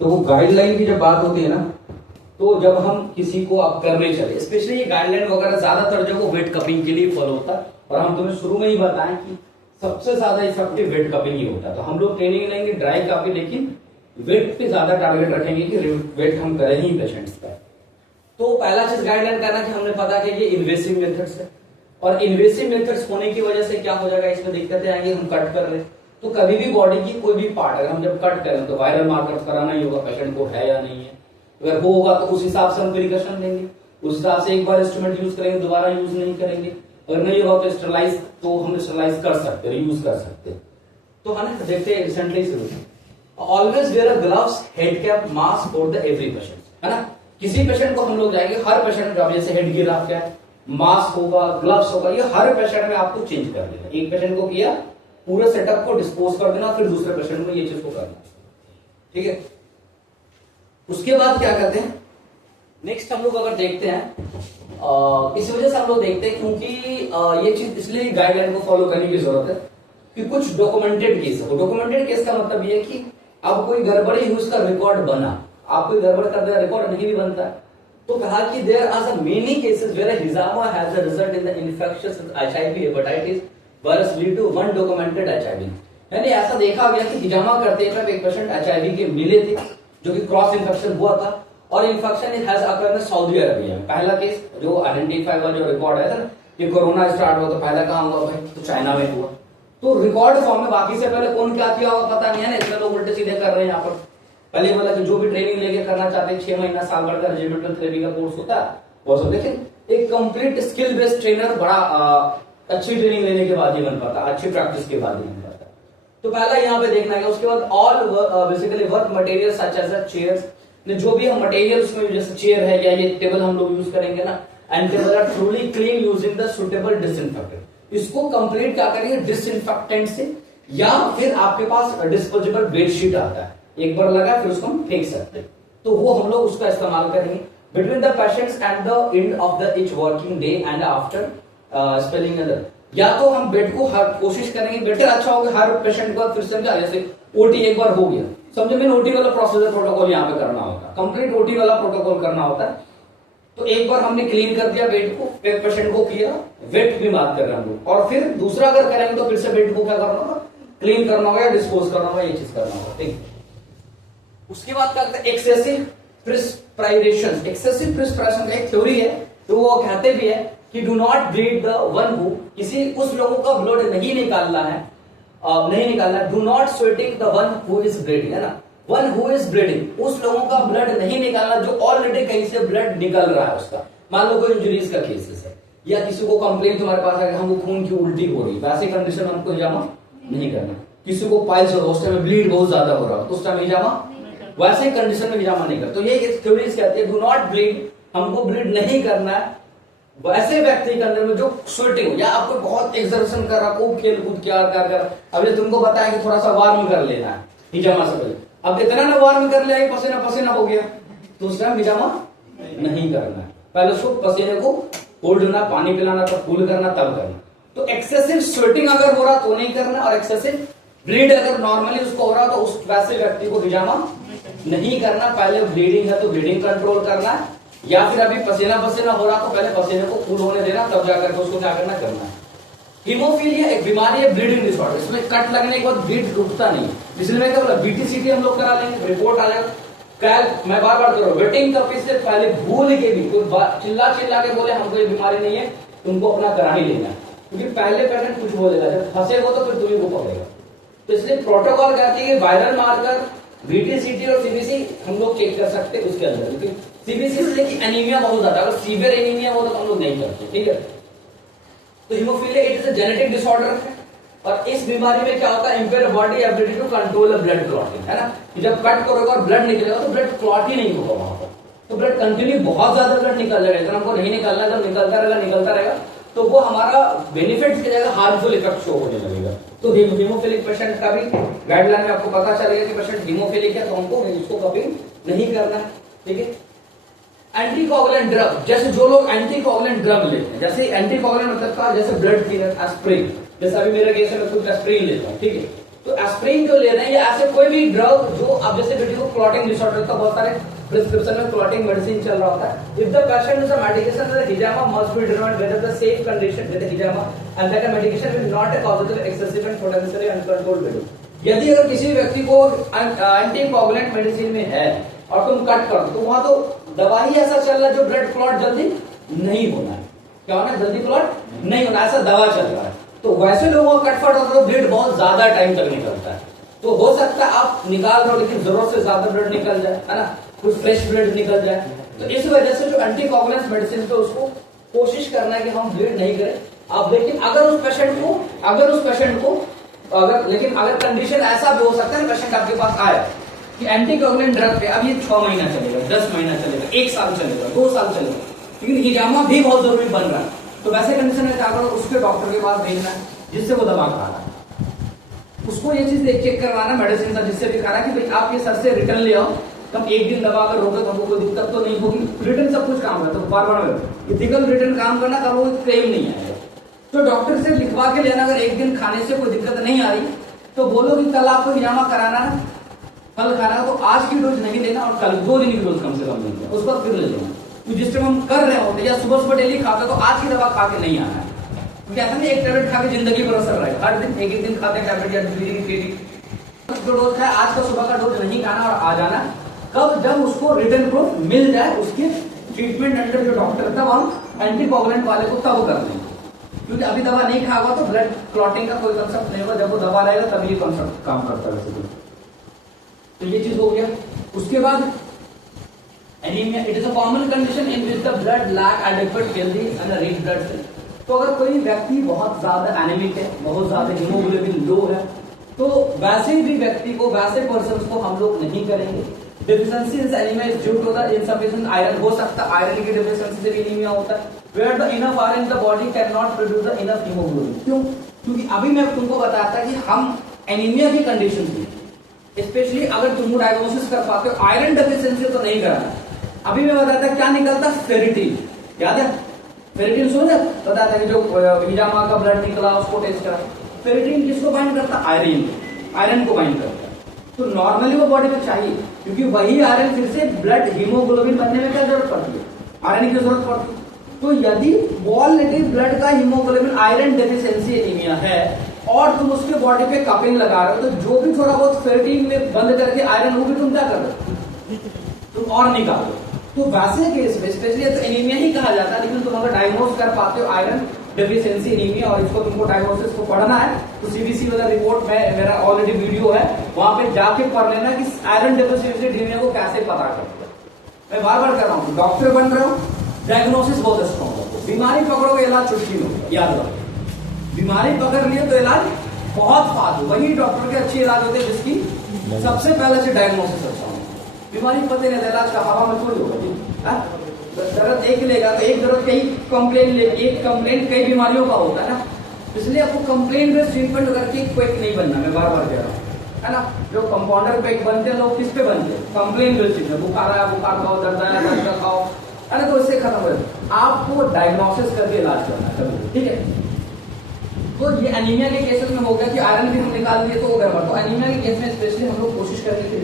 तो वो गाइडलाइन की जब बात होती है ना, तो जब हम किसी को अब करने चले, स्पेशली ये गाइडलाइन वगैरह ज्यादातर जो वो वेट कपिंग के लिए फॉलो होता है, और हम तुम्हें शुरू में ही बताएं कि सबसे ज्यादा इफेक्टिव वेट कपिंग ही होता है। तो हम लोग ट्रेनिंग लेंगे ड्राई काफी, लेकिन वेट पे ज्यादा टारगेट रखेंगे कि वेट हम करें ही पेशेंट्स का। तो पहला चीज गाइडलाइन करना कि हमने पता कि ये इन्वेसिव मेथड्स है, और इन्वेसिव मेथड्स होने की वजह से क्या हो जाएगा, इसमें दिक्कतें आएंगी। हम कट कर रहे तो कभी भी बॉडी की कोई भी पार्ट अगर हम जब कट करें तो वायरल मार्कर्स कराना ही होगा पेशेंट को है या नहीं है। अगर वो होगा तो उस हिसाब से हम प्रिकॉशन लेंगे, उस हिसाब से एक बार इंस्ट्रूमेंट यूज करेंगे, दोबारा यूज नहीं करेंगे। अगर नहीं होगा तो स्टरलाइज, तो हम स्टरलाइज कर सकते हैं, यूज कर सकते हैं। तो हम देखते हैं रिसेंटली से always wear a gloves, head cap, mask for the every patient, है ना। किसी पेशेंट को हम लोग जाएंगे, हर पेशेंट का जैसे हेड गियर आपका है, मास्क होगा, ग्लव्स होगा, ये हर पेशेंट में आपको चेंज कर देना। एक पेशेंट को किया, पूरे सेटअप को डिस्पोज कर देना, फिर दूसरे पेशेंट में ये चीज को करना, ठीक है। उसके बाद क्या करते हैं, नेक्स्ट हम लोग अगर देखते हैं, इस वजह से हम लोग देखते हैं क्योंकि ये चीज इसलिए गाइडलाइन को फॉलो करने की जरूरत है कि कुछ डॉक्यूमेंटेड केस है। डॉक्यूमेंटेड केस का मतलब ये है कि अब कोई गड़बड़ी हुई, उसका रिकॉर्ड बना, आप कोई गड़बड़ कर दिया, रिकॉर्ड नहीं भी बनता है। तो कहा कि there are some many cases where हिजामा has a result in the infections with HIV hepatitis virus lead to one documented HIV. यानी ऐसा देखा गया कि हिजामा करते वक्त एक पेशेंट एचआईवी के मिले थे, जो कि क्रॉस इन्फेक्शन हुआ था, और infection has occurred in Saudi Arabia में। पहला केस जो आइडेंटिफाई हुआ, जो रिकॉर्ड है ना, कि कोरोना स्टार्ट हुआ तो पहला कहां हुआ भाई, तो चाइना में हुआ। तो रिकॉर्ड फॉर्म में बाकी से पहले कौन क्या किया होगा पता नहीं है ना, इसमें लोग उल्टे सीधे कर रहे हैं यहाँ पर। पहले बोला कि जो भी ट्रेनिंग लेके करना चाहते हैं, 6 महीना साल भर का रेजिमेंटल थेरेपी का कोर्स होता है वो सब। लेकिन एक कंप्लीट स्किल बेस्ड ट्रेनर बड़ा अच्छी ट्रेनिंग लेने के बाद ही बन पाता, अच्छी प्रैक्टिस के बाद ही बन पाता। तो पहला यहाँ पे देखना है। उसके बाद all basically work material such as chairs, जो भी हम मटेरियल उसमें, जैसे चेयर है या ये टेबल हम लोग यूज करेंगे ना, and table are truly clean using the suitable disinfectant. इसको कंप्लीट क्या करेंगे, डिसइंफेक्टेंट से, या फिर आपके पास डिस्पोजेबल बेडशीट आता है, एक बार लगा फिर उसको हम फेंक सकते हैं, तो वो हम लोग उसका इस्तेमाल करेंगे। Between the patients and the end of the each working day and after spelling other, या तो हम बेड को हर कोशिश करेंगे, बेटर अच्छा होगा हर पेशेंट को फिर समझा, जैसे ओटी एक बार हो गया, समझो मैंने ओटी वाला प्रोसीजर प्रोटोकॉल यहाँ पे करना होता है, कंप्लीट ओटी वाला प्रोटोकॉल करना होता है। तो एक बार हमने क्लीन कर दिया बेड को, एक पेशेंट को किया, वेट की बात कर रहे हैं हम लोग, और फिर दूसरा अगर करेंगे तो फिर से बेड को क्या करना होगा, क्लीन करना होगा या डिस्पोज करना होगा, ये चीज करना होगा, ठीक। उसके बाद क्या करते हैं, एक्सेसिव प्रिस्पिरेशन। एक्सेसिव प्रिस्पिरेशन का एक थ्योरी है, तो वो कहते भी है कि do not bleed the one who, किसी उस लोगों का ब्लड नहीं निकालना है, नहीं निकालना, do not sweating the one who is bleeding, है ना, वन हु इज ब्लीडिंग, उस लोगों का ब्लड नहीं निकालना जो ऑलरेडी कहीं से ब्लड निकल रहा है उसका। मान लो कोई इंजुरीज का केसेस है, या किसी को कंप्लेंट तुम्हारे पास है कि हमको खून की उल्टी हो रही, वैसे कंडीशन में हमको हिजामा नहीं करना। किसी को पाइल्स हो रहा, उस टाइम ब्लीड बहुत ज्यादा हो रहा है, तो उस टाइम हिजामा, वैसे कंडीशन में हिजामा नहीं करना। तो ये थ्योरीज कहती है डू नॉट ब्लीड, हमको ब्लीड नहीं करना है वैसे व्यक्ति के अंदर में जो स्वेटिंग, या आपको बहुत एक्सर्शन कर रहा, खूब खेल कूद क्या कर, अभी तुमको बताया कि थोड़ा सा वार्म कर लेना है हिजामा से पहले, अब इतना ना वार्म कर लिया पसीना पसीना हो गया, तो उस टाइम हिजामा नहीं करना है, पहले उसको पसीने को होल्ड करना, पानी पिलाना, तब कूल करना, तब करना। तो एक्सेसिव स्वेटिंग अगर हो रहा तो नहीं करना, और एक्सेसिव ब्लीड अगर नॉर्मली उसको हो रहा तो उस वैसे व्यक्ति को हिजामा नहीं करना। पहले ब्लीडिंग है तो ब्लीडिंग कंट्रोल करना है, या फिर अभी पसीना पसीना हो रहा तो पहले पसीने को कूल होने देना, तब जाकर के उसको क्या करना करना है। हीमोफीलिया एक बीमारी है, ब्लीडिंग डिसऑर्डर, इसमें कट लगने के बाद ब्लीड रुकता नहीं, इसलिए मैं क्या बोला, बीटीसीटी हम लोग करा लेंगे, रिपोर्ट आ जाएगा। कल मैं बार बार करो, वेटिंग कपी से पहले भूल के भी कोई चिल्ला चिल्ला के बोले हमको ये बीमारी नहीं है, तुमको अपना करा ही लेना, क्योंकि पहले पेशेंट कुछ बोलेगा, जब फंसे हो तो फिर तुम्हें को पकड़ेगा। तो इसलिए प्रोटोकॉल कहती है कि वायरल मार्कर, बीटीसीटी और सीबीसी हम लोग चेक कर सकते हैं उसके अंदर, क्योंकि सीबीसी से लेकिन एनीमिया बहुत ज्यादा, अगर सीवियर एनीमिया हो तो हम लोग नहीं करते, ठीक है। तो haemophilia it is a genetic disorder है, और इस बीमारी में क्या होता है, impair body ability to control blood clotting, है ना, कि जब कट करोगे और ब्लड निकलेगा तो ब्लड क्लॉट ही नहीं होगा वहां पर, तो ब्लड कंटिन्यू बहुत ज्यादा ब्लड निकल जाएगा, इतना हमको नहीं निकलना, जब निकलता रहेगा तो वो हमारा बेनिफिट की जगह हार्मफुल इफेक्ट शो होने लगेगा। तो हीमोफिलिक पेशेंट का भी गाइडलाइन में आपको पता चलेगा कि पेशेंट हीमोफिलिक है तो हमको उसको कभी नहीं करना है, ठीक है। एंटीकोगुलेंट ड्रग, जैसे जो लोग एंटीकोगुलेंट ड्रग लेते हैं, जैसे एंटीकोगुलेंट मतलब का जैसे ब्लड थिनर, एस्प्रिन, जैसे अभी मेरा केस है मैं कुछ एस्प्रिन लेता हूँ, ठीक है, तो एस्प्रिन जो ले रहे हैं या ऐसे कोई भी ड्रग जो अब जैसे बेटी को क्लॉटिंग डिसऑर्डर का बहुत सारे प्रिस्क्रिप्शन में क्लॉटिंग मेडिसिन चल रहा होता है। If the patient is a medication with hijama must be determined whether the safe condition with hijama and that medication will not a positive excessive and potentially uncontrolled value. यदि अगर किसी व्यक्ति को anticoagulant medicine में है और तुम cut कर तो वहां तो दवा ही ऐसा चल रहा है जो ब्लड क्लॉट जल्दी नहीं होना है, क्या होना है, जल्दी क्लॉट नहीं होना, ऐसा दवा चल रहा है। तो वैसे लोगों का कटफट होता है, ब्लड बहुत ज्यादा टाइम तक निकलता है। तो हो सकता है आप निकाल रहे हो लेकिन जरूरत से ज्यादा ब्लड निकल जाए, है ना, कुछ फ्रेश ब्लड निकल जाए। तो इस वजह से जो एंटीकोगुलेंट मेडिसिन तो उसको कोशिश करना है कि हम ब्लीड नहीं करें। अब लेकिन अगर उस पेशेंट को अगर कंडीशन ऐसा भी हो सकता है, पेशेंट आपके पास आए कि एंटीकोगुलेंट ड्रग पे अब ये 6 महीना चलेगा, 10 महीना चलेगा, 1 साल चलेगा, 2 साल चलेगा, लेकिन हिजामा भी बहुत जरूरी बन रहा है, तो वैसे कंडीशन में क्या करो, उसके डॉक्टर के पास देखना है जिससे वो दवा खा रहा है। उसको ये चीज चेक करवाना मेडिसिन का जिससे भी खा रहा है कि भाई आप ये सर से रिटर्न ले आओ, तुम एक दिन दवा अगर रोके तो हमको कोई दिक्कत तो नहीं होगी। रिटर्न सब कुछ काम है, तो बार इथिकल रिटर्न काम करना, कल वो क्लेम नहीं आएगा। तो डॉक्टर से लिखवा के लेना, अगर एक दिन खाने से कोई दिक्कत नहीं आ रही तो बोलो कि कल आपको हिजामा कराना है, कल खाना है, तो आज की डोज नहीं लेना और कल 2 दिन की डोज कम से कम लेना, उस पर फिर ले लेना। तो जिस टाइम हम कर रहे होते या सुबह डेली खाते तो आज की दवा खा के नहीं आना है, क्योंकि ऐसा नहीं एक टैबलेट खा के जिंदगी भर असर रहेगा। हर दिन एक दिन खाते टैबलेट या जो डोज है आज का सुबह का डोज नहीं खाना और आ जाना कब, जब उसको रिटर्न प्रूफ मिल जाए उसके ट्रीटमेंट अंडर जो डॉक्टर, तब हम एंटीकोगुलेंट वाले को तब कर देंगे। क्योंकि अभी दवा नहीं खाओगा तो ब्लड क्लॉटिंग का कोई कंसेप्ट नहीं होगा, जब वो दवा रहेगा तभी ये कंसेप्ट काम करता है। तो ये चीज हो गया। उसके बाद anaemia, it is a common condition in which the blood lack adequate healthy and red blood cell. तो अगर कोई व्यक्ति बहुत ज्यादा एनीमिक है, बहुत ज्यादा हीमोग्लोबिन लो है, तो वैसे भी व्यक्ति को, वैसे पर्सन को हम लोग नहीं करेंगे। Deficiency in anaemia is due to the insufficient iron, हो सकता है आयरन की डिफिशिएंसी से भी एनीमिया होता है, where the enough iron the body can not produce the enough haemoglobin. क्यों? क्योंकि अभी मैं तुमको बताया था कि हम एनीमिया की कंडीशन में स्पेशली अगर तुम डायग्नोसिस कर पाते हो, आयरन डेफिशिएंसी तो नहीं कराना। अभी मैं बताया था क्या निकलता, फेरिटिन, याद है? फेरिटिन सुन बताया था कि जो हिजामा का ब्लड निकला उसको टेस्ट करा। फेरिटिन किसको बाइंड करता? आयरन को बाइंड करता है। तो नॉर्मली वो बॉडी में चाहिए, क्योंकि वही आयरन फिर से ब्लड हीमोग्लोबिन बनने में क्या जरूरत पड़ती है, आयरन की जरूरत पड़ती है। तो यदि ऑलरेडी ब्लड का हीमोग्लोबिन आयरन डेफिशिएंसी एनीमिया है और तुम उसके बॉडी पे कपिंग लगा रहे हो, तो जो भी थोड़ा बहुत फेरिटिन में बंद करके आयरन, वो भी तुम क्या कर रहे हो, तुम और निकालो। तो वैसे केस में स्पेशली तो एनीमिया ही कहा जाता है, लेकिन तुम अगर डायग्नोज कर पाते हो आयरन डेफिशिएंसी एनीमिया और इसको तुमको डायग्नोसिस को पढ़ना है तो सीबीसी वाला रिपोर्ट में मेरा ऑलरेडी वीडियो है, वहां पे जाके पढ़ लेना कि आयरन डेफिशिएंसी एनीमिया को कैसे पता करते हैं। मैं बार बार कर रहा हूँ, डॉक्टर बन रहे हो, डायग्नोसिस बहुत स्ट्रॉन्ग हो, बीमारी पकड़ोगे इलाज चुटकी में, याद रखो। बीमारी पकड़ लिए तो इलाज बहुत फास्ट, वही डॉक्टर के अच्छे इलाज होते हैं जिसकी सबसे पहले से डायग्नोसिस अच्छा हो। बीमारी पता नहीं, इलाज का हवा में थोड़ी होगा। जरूरत एक लेगा तो एक जरूरत कई कंप्लेन ले, एक कंप्लेन कई बीमारियों का होता है ना, इसलिए आपको कंप्लेन बेस्ड ट्रीटमेंट करके क्विक नहीं बनना। मैं बार बार कह रहा हूँ, है ना। जो कंपाउंडर पे बनते हैं लोग किस पे बनते हैं? Complain based treatment. बुखार आया, बुखार खाओ, दर्द आया, दर्द खाओ, है ना, तो इससे खत्म हो जाए। आपको डायग्नोसिस करके इलाज करना है, ठीक है। तो ये एनीमिया के केसेस में हो गया कि आयरन भी हम निकाल दिए तो वो गड़बड़। तो एनीमिया के केस में स्पेशली हम लोग कोशिश करते हैं